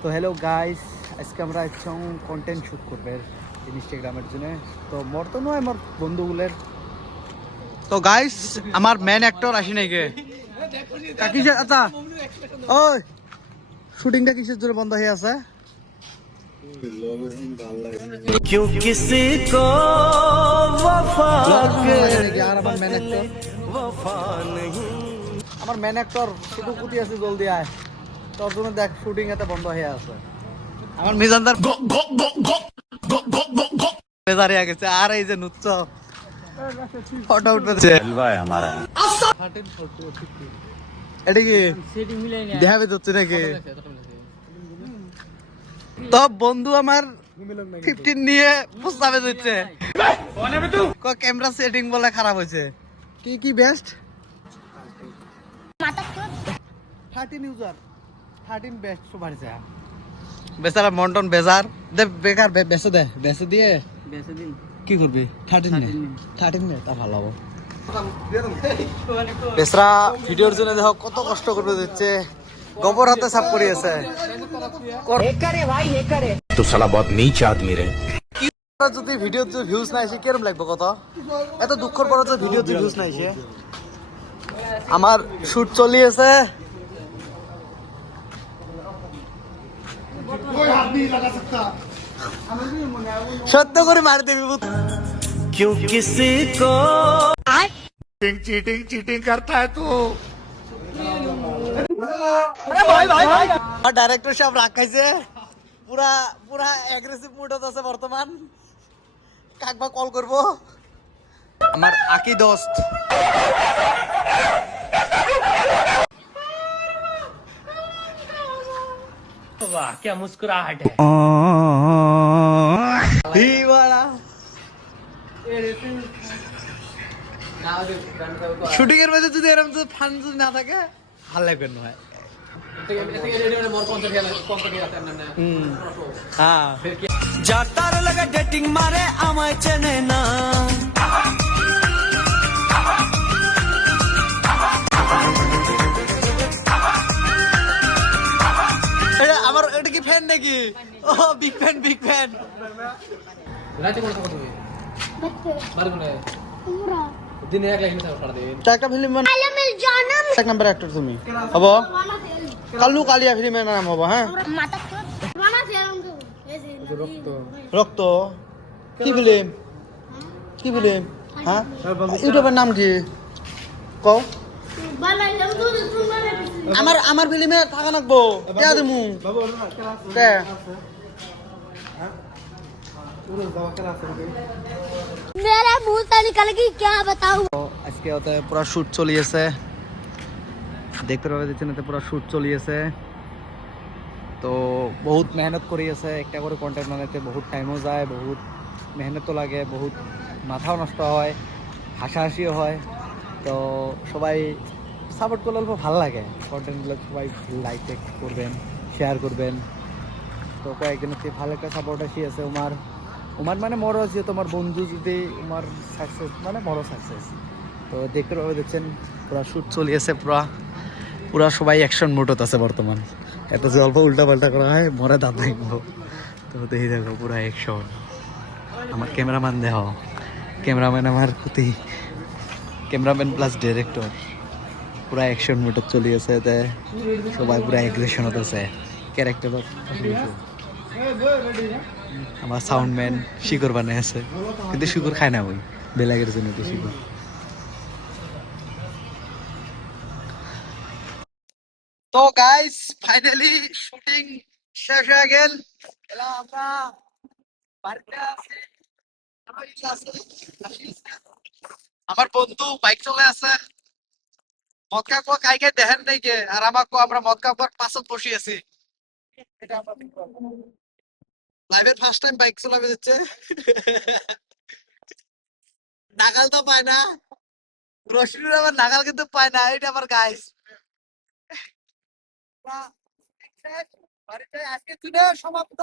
তো hello guys, আজকে আমরা একদম কন্টেন্ট শুট করবে ইনস্টাগ্রামের জন্য। তো মোর তো নয়, মোর বন্ধুগুলোর। তো গাইস, আমার মেন অ্যাক্টর আসি নাই গে কিসের? আচ্ছা, ওই শুটিংটা কিসের জন্য বন্ধ হয়ে আছে? क्यों किसी को वफा আমার মেন অ্যাক্টর শুধু কুতি আছে, জলদি আয়। তোর জন্য দেখ শুটিং এতে বন্ধ হয়ে আছে। আমার মিজানদার বেজারে গেছে, আর এই যে নুচ্ছ ফটো উঠতেছে हमारा এটা কি দেখাবে হচ্ছে নাকি? তো বন্ধু আমার 15 নিয়ে প্রস্তাবে দিচ্ছে, ক্যামেরা সেটিং বলে খারাপ হয়েছে। কি কি বেস্ট 13 ইউজার 13 বেস্ট সুপার যা বেচারা মন্টন বেজার দে, বেকার বেসে দে, বেসে দিয়ে বেসে দিন কি করবি? 13 নে তা ভালো হবে। বেসরা ভিডিওর জন্য দেখো কত কষ্ট করে দিচ্ছে, গোবর হাতে সাফ করিয়েছে। तो साला बहुत नीच आदमी रहे। যদি ভিডিও ভিউজ না আসে কিরকম লাগবে কত? এত দুঃখের পরে তো ভিডিও ভিউজ না আসে। আমার শুট চলিয়েছে, সত্য করে মার দেবি। क्यों किसी को चीटिंग करता है तू। ডাইরেক্টর সাহেব রাগ খাইছে, পুরা পুরা অ্যাগ্রেসিভ মুডত আছে বর্তমান। কাকবা কল করব আমার আকি দোস্ত। वाह क्या मुस्कुराहट है। শুটিং এর মধ্যে যদি এরকম ফান যদি না থাকে ভালো লাগবে না। হ্যাঁ, जाटार लगा डेटिंग मारे আমায় চেনে না আমার এটা কি ফ্যান নাকি? ও বিগ ফ্যান, বিগ ফ্যান। রাতে কোন কথা হবে? বারো গুনে দিনে এক লাখ মিটার পড়া দেন। একটা ফিল্ম এক নাম্বার অ্যাক্টর তুমি হব। কালু কালিয়া ফিল্মের নাম হবো। হ্যাঁ, রক্ত কি ফিল্ম? কি ফিল্ম? হ্যাঁ, ইউটিউবের নাম কি কও? আমার ফিল্মে থাকা নাকবো কে দিমু কে? मेरा मुंह से निकल गई क्या बताऊं। আজকে ওতে পুরো শুট চলিয়েছে, দেখতে পাবে দিচ্ছেন, এতে পুরো শুট চলিয়েছে। তো বহুত মেহনত করিয়েছে, একটা করে কন্টেন্ট বানাতে বহুত টাইমও যায়, বহুত মেহনতও লাগে, বহুত মাথাও নষ্ট হয়, হাসাহাসিও হয়। তো সবাই সাপোর্ট করলে অল্প ভালো লাগে। কন্টেন্টগুলো সবাই লাইক করবেন, শেয়ার করবেন। তো কয়েকদিনের থেকে ভালো একটা সাপোর্ট আসিয়েছে। উমার মানে বড় আছে, তোমার বন্ধু যদি উমার সাকসেস মানে বড় সাকসেস। তো দেখতে পাবে দেখছেন পুরা শ্যুট চলিয়েছে, পুরা সবাই অ্যাকশন মোডত আছে বর্তমান। এত যে অল্প উল্টা পাল্টা করা হয় মরে দাঁত ভাঙবো। তো দেখি দেখো পুরা অ্যাকশন। আমার ক্যামেরাম্যান দেহ, ক্যামেরাম্যান আমার প্রতি ক্যামেরাম্যান প্লাস ডিরেক্টর পুরা অ্যাকশন মোডত চলিয়েছে। এতে সবাই পুরা অ্যাগ্রেশনত আছে ক্যারেক্টার। আমার সাউন্ডম্যান শিকড় বানাই আছে, কিন্তু শিকড় খায় না ওই বেলাগের জন্য তো শিকড়। তো গাইস ফাইনালি শুটিং শেষ হয়ে গেল। আমরা বাড়িতে আছি, আমার বন্ধু বাইক চলে আছে। মদ কাকুয়া কাইকে দেখেন নাই কে, আর আমাকে আমরা মদ কাকুয়ার পাশত বসে আছি। লাইভের ফার্স্ট টাইম বাইক চালাবে দিচ্ছে, নাগাল তো পায় না। রশিদুর আবার নাগাল কিন্তু পায় না, এটা আমার গাইস। বাড়িতে আজকে দিনে সমাপ্ত।